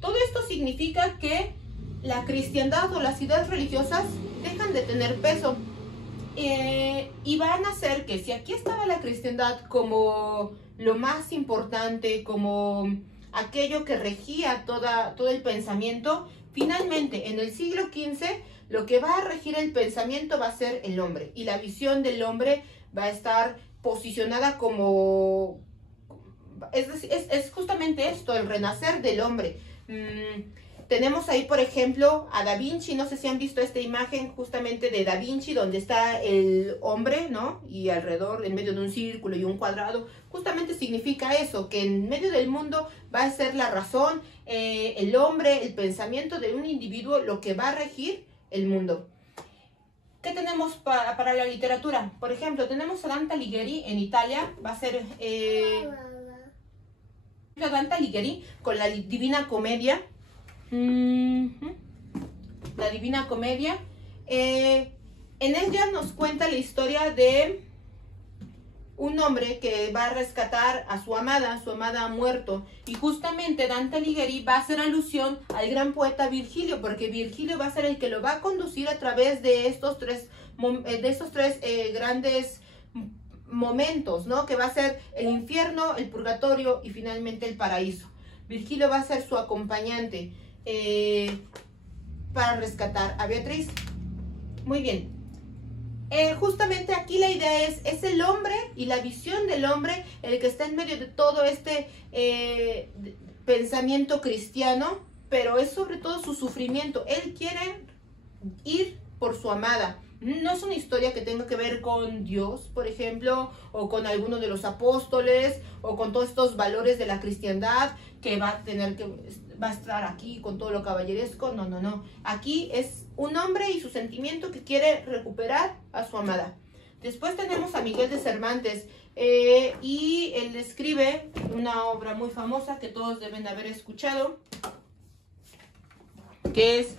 Todo esto significa que la cristiandad o las ideas religiosas dejan de tener peso. Y van a hacer que si aquí estaba la cristiandad como lo más importante, como aquello que regía todo el pensamiento, finalmente en el siglo XV lo que va a regir el pensamiento va a ser el hombre, y la visión del hombre va a estar posicionada como... Es justamente esto, el renacer del hombre. Tenemos ahí, por ejemplo, a Da Vinci. No sé si han visto esta imagen justamente de Da Vinci, donde está el hombre, ¿no? Y alrededor, en medio de un círculo y un cuadrado. Justamente significa eso, que en medio del mundo va a ser la razón, el hombre, el pensamiento de un individuo, lo que va a regir el mundo. ¿Qué tenemos para la literatura? Por ejemplo, tenemos a Dante Alighieri en Italia. Va a ser Dante Alighieri con la Divina Comedia. La Divina Comedia. En ella nos cuenta la historia de un hombre que va a rescatar a su amada ha muerto, y justamente Dante Alighieri va a hacer alusión al gran poeta Virgilio, porque Virgilio va a ser el que lo va a conducir a través de estos tres grandes momentos, ¿no? Que va a ser el infierno, el purgatorio y finalmente el paraíso. Virgilio va a ser su acompañante para rescatar a Beatriz. Muy bien. Justamente aquí la idea es el hombre y la visión del hombre el que está en medio de todo este pensamiento cristiano, pero es sobre todo su sufrimiento. Él quiere ir por su amada. No es una historia que tenga que ver con Dios, por ejemplo, o con alguno de los apóstoles, o con todos estos valores de la cristiandad, que va a estar aquí con todo lo caballeresco. No, no, no. Aquí es un hombre y su sentimiento que quiere recuperar a su amada. Después tenemos a Miguel de Cervantes, y él escribe una obra muy famosa que todos deben haber escuchado, que es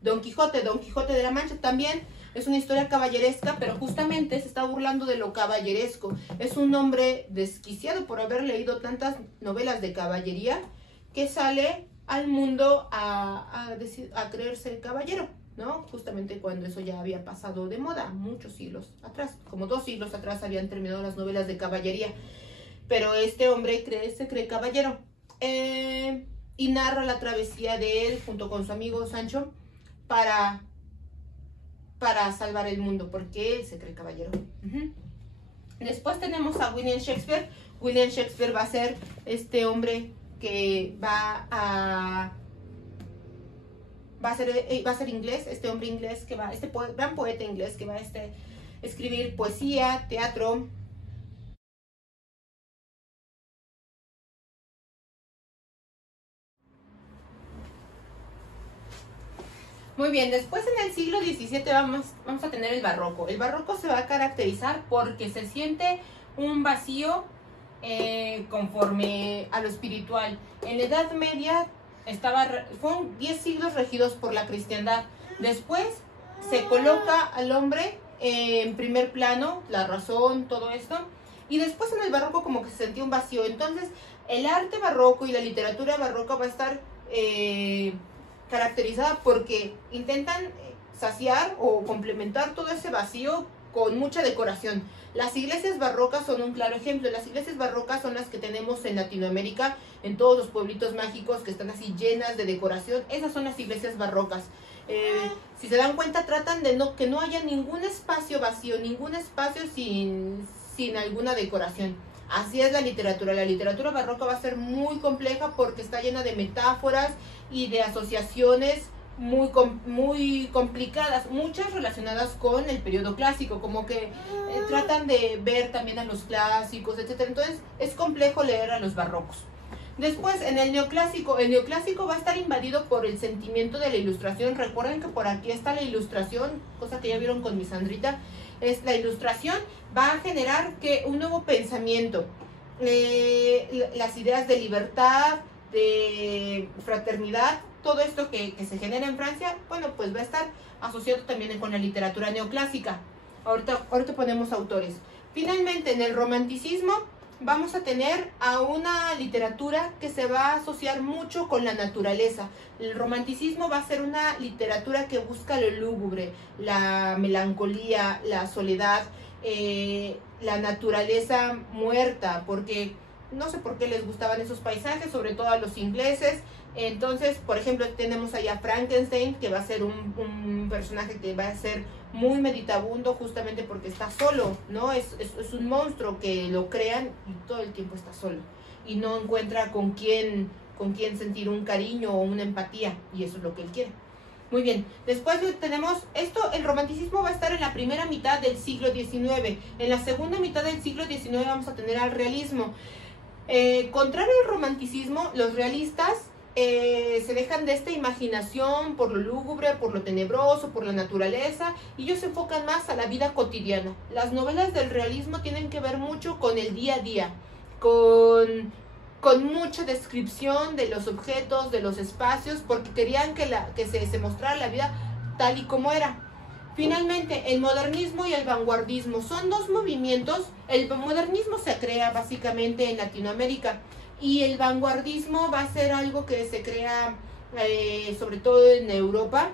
Don Quijote de la Mancha. También es una historia caballeresca, pero justamente se está burlando de lo caballeresco. Es un hombre desquiciado por haber leído tantas novelas de caballería, que sale al mundo a creerse caballero, ¿no? Justamente cuando eso ya había pasado de moda, muchos siglos atrás, como 2 siglos atrás habían terminado las novelas de caballería, pero este hombre se cree caballero, y narra la travesía de él junto con su amigo Sancho para salvar el mundo, porque él se cree caballero. Después tenemos a William Shakespeare. William Shakespeare va a ser este hombre que va a ser inglés, este hombre inglés que va, gran poeta inglés que va a escribir poesía, teatro. Muy bien, después en el siglo XVII vamos a tener el barroco. El barroco se va a caracterizar porque se siente un vacío conforme a lo espiritual. En la Edad Media fueron 10 siglos regidos por la cristiandad. Después se coloca al hombre en primer plano, la razón, todo esto. Y después en el barroco como que se sentía un vacío. Entonces el arte barroco y la literatura barroca va a estar caracterizada porque intentan saciar o complementar todo ese vacío con mucha decoración. Las iglesias barrocas son un claro ejemplo. Las iglesias barrocas son las que tenemos en Latinoamérica, en todos los pueblitos mágicos que están así llenas de decoración. Esas son las iglesias barrocas. Si se dan cuenta, tratan de que no haya ningún espacio vacío, ningún espacio sin alguna decoración. Así es la literatura. La literatura barroca va a ser muy compleja porque está llena de metáforas y de asociaciones muy complicadas, muchas relacionadas con el periodo clásico, como que tratan de ver también a los clásicos, etcétera. Entonces es complejo leer a los barrocos. Después en el neoclásico va a estar invadido por el sentimiento de la ilustración. Recuerden que por aquí está la ilustración, cosa que ya vieron con mi Sandrita. Es la ilustración va a generar un nuevo pensamiento, las ideas de libertad, de fraternidad, todo esto que se genera en Francia, bueno, pues va a estar asociado también con la literatura neoclásica. Ahorita ponemos autores. Finalmente, en el romanticismo vamos a tener a una literatura que se va a asociar mucho con la naturaleza. El romanticismo va a ser una literatura que busca lo lúgubre, la melancolía, la soledad, la naturaleza muerta, porque no sé por qué les gustaban esos paisajes, sobre todo a los ingleses. Entonces, por ejemplo, tenemos allá Frankenstein, que va a ser un personaje que va a ser muy meditabundo justamente porque está solo, ¿no? Es un monstruo que lo crean y todo el tiempo está solo y no encuentra con quién sentir un cariño o una empatía, y eso es lo que él quiere. Muy bien, después tenemos esto, el romanticismo va a estar en la primera mitad del siglo XIX. En la segunda mitad del siglo XIX vamos a tener al realismo. Contrario al romanticismo, los realistas se dejan de esta imaginación por lo lúgubre, por lo tenebroso, por la naturaleza, y ellos se enfocan más a la vida cotidiana. Las novelas del realismo tienen que ver mucho con el día a día, con mucha descripción de los objetos, de los espacios, porque querían que se mostrara la vida tal y como era. Finalmente, el modernismo y el vanguardismo son dos movimientos. El modernismo se crea básicamente en Latinoamérica y el vanguardismo va a ser algo que se crea sobre todo en Europa,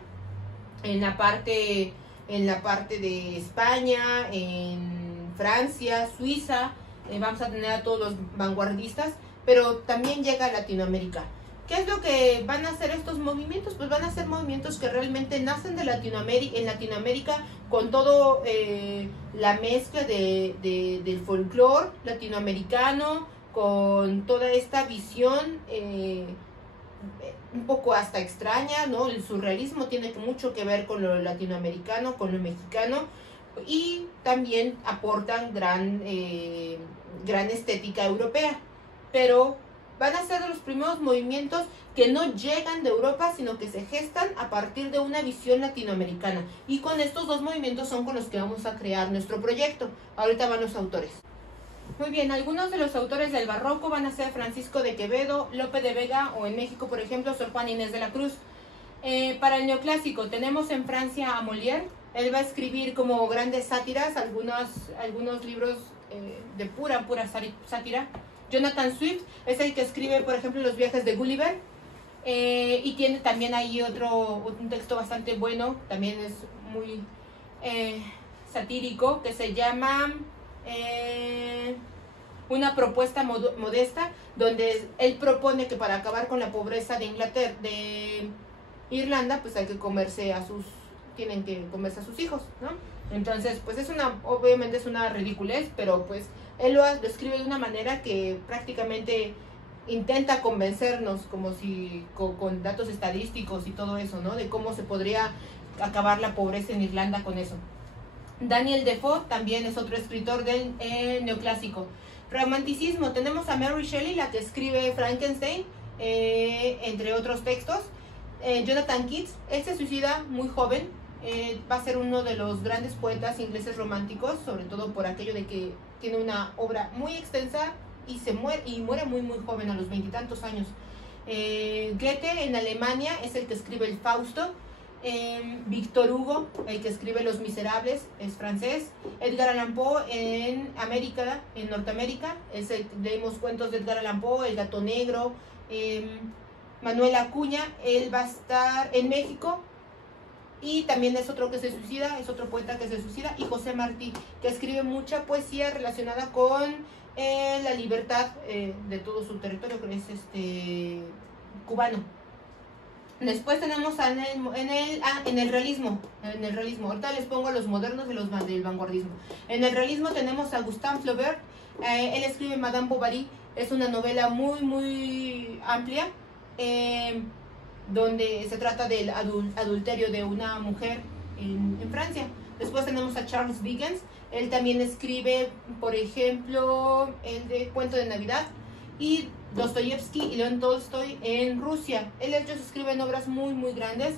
en la parte de España, en Francia, Suiza. Vamos a tener a todos los vanguardistas, pero también llega a Latinoamérica. ¿Qué es lo que van a hacer estos movimientos? Pues van a ser movimientos que realmente nacen de en Latinoamérica, con todo la mezcla del folclore latinoamericano, con toda esta visión un poco hasta extraña, ¿no? El surrealismo tiene mucho que ver con lo latinoamericano, con lo mexicano, y también aportan gran estética europea, pero van a ser de los primeros movimientos que no llegan de Europa, sino que se gestan a partir de una visión latinoamericana. Y con estos dos movimientos son con los que vamos a crear nuestro proyecto. Ahorita van los autores. Muy bien, algunos de los autores del barroco van a ser Francisco de Quevedo, Lope de Vega, o en México, por ejemplo, Sor Juana Inés de la Cruz. Para el neoclásico tenemos en Francia a Molière. Él va a escribir como grandes sátiras, algunos libros de pura sátira. Jonathan Swift es el que escribe, por ejemplo, Los viajes de Gulliver, y tiene también ahí un texto bastante bueno, también es muy satírico, que se llama Una propuesta modesta, donde él propone que para acabar con la pobreza de Irlanda, pues tienen que comerse a sus hijos, ¿no? Entonces, pues obviamente es una ridiculez, pero pues él lo describe de una manera que prácticamente intenta convencernos, como si con datos estadísticos y todo eso, ¿no? De cómo se podría acabar la pobreza en Irlanda con eso. Daniel Defoe también es otro escritor del neoclásico. Romanticismo, tenemos a Mary Shelley, la que escribe Frankenstein, entre otros textos. Jonathan Keats, él se suicida muy joven. Va a ser uno de los grandes poetas ingleses románticos, sobre todo por aquello de que tiene una obra muy extensa y muere muy muy joven, a los 20 y tantos años. Goethe en Alemania es el que escribe el Fausto. Victor Hugo, el que escribe Los Miserables, es francés. Edgar Allan Poe en Norteamérica, leemos cuentos de Edgar Allan Poe, El Gato Negro. Manuel Acuña, él va a estar en México, y también es otro que se suicida, es otro poeta que se suicida. Y José Martí, que escribe mucha poesía relacionada con la libertad de todo su territorio, que es cubano. Después tenemos en el realismo. Ahorita les pongo los modernos del vanguardismo. En el realismo tenemos a Gustave Flaubert. Él escribe Madame Bovary. Es una novela muy muy amplia, donde se trata del adulterio de una mujer en Francia. Después tenemos a Charles Dickens. Él también escribe, por ejemplo, el de Cuento de Navidad. Y Dostoyevsky y León Tolstoy en Rusia. Ellos escriben obras muy muy grandes.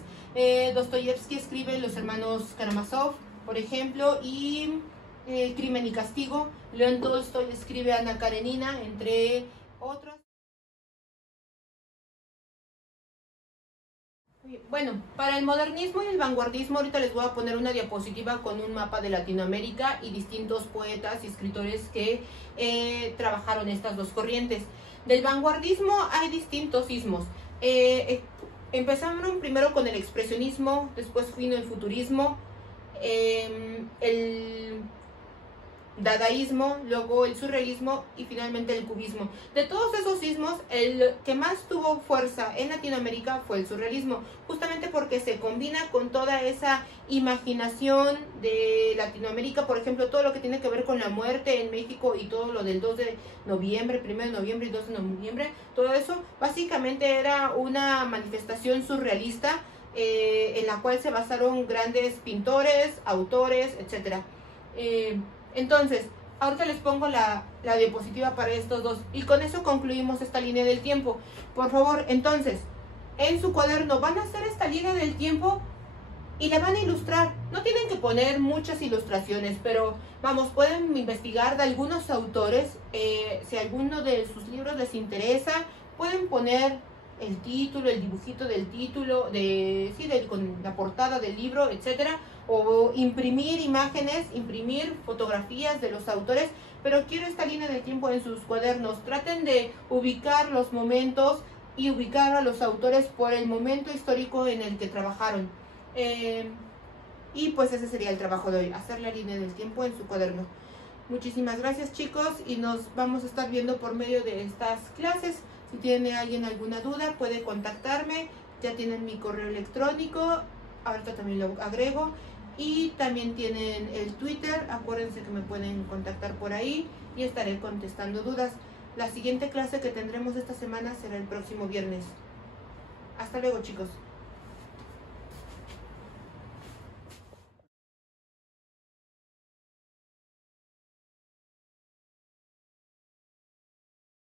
Dostoyevsky escribe Los hermanos Karamazov, por ejemplo, y Crimen y Castigo. León Tolstoy escribe Ana Karenina, entre otros. Bueno, para el modernismo y el vanguardismo ahorita les voy a poner una diapositiva con un mapa de Latinoamérica y distintos poetas y escritores que trabajaron estas dos corrientes. Del vanguardismo hay distintos ismos. Empezaron primero con el expresionismo, después vino el futurismo, el dadaísmo, luego el surrealismo y finalmente el cubismo. De todos esos ismos, el que más tuvo fuerza en Latinoamérica fue el surrealismo, justamente porque se combina con toda esa imaginación de Latinoamérica, por ejemplo, todo lo que tiene que ver con la muerte en México y todo lo del 2 de noviembre, 1 de noviembre y 2 de noviembre, todo eso básicamente era una manifestación surrealista en la cual se basaron grandes pintores, autores, etc. Entonces, ahorita les pongo la diapositiva para estos dos y con eso concluimos esta línea del tiempo. Por favor, entonces, en su cuaderno van a hacer esta línea del tiempo y la van a ilustrar. No tienen que poner muchas ilustraciones, pero vamos, pueden investigar de algunos autores. Si alguno de sus libros les interesa, pueden poner el título, el dibujito del título, con la portada del libro, etcétera, o imprimir imágenes, imprimir fotografías de los autores, pero quiero esta línea de tiempo en sus cuadernos. Traten de ubicar los momentos y ubicar a los autores por el momento histórico en el que trabajaron. Y pues ese sería el trabajo de hoy, hacer la línea del tiempo en su cuaderno. Muchísimas gracias, chicos, y nos vamos a estar viendo por medio de estas clases. Si tiene alguien alguna duda, puede contactarme. Ya tienen mi correo electrónico, ahorita también lo agrego. Y también tienen el Twitter, acuérdense que me pueden contactar por ahí y estaré contestando dudas. La siguiente clase que tendremos esta semana será el próximo viernes. Hasta luego, chicos.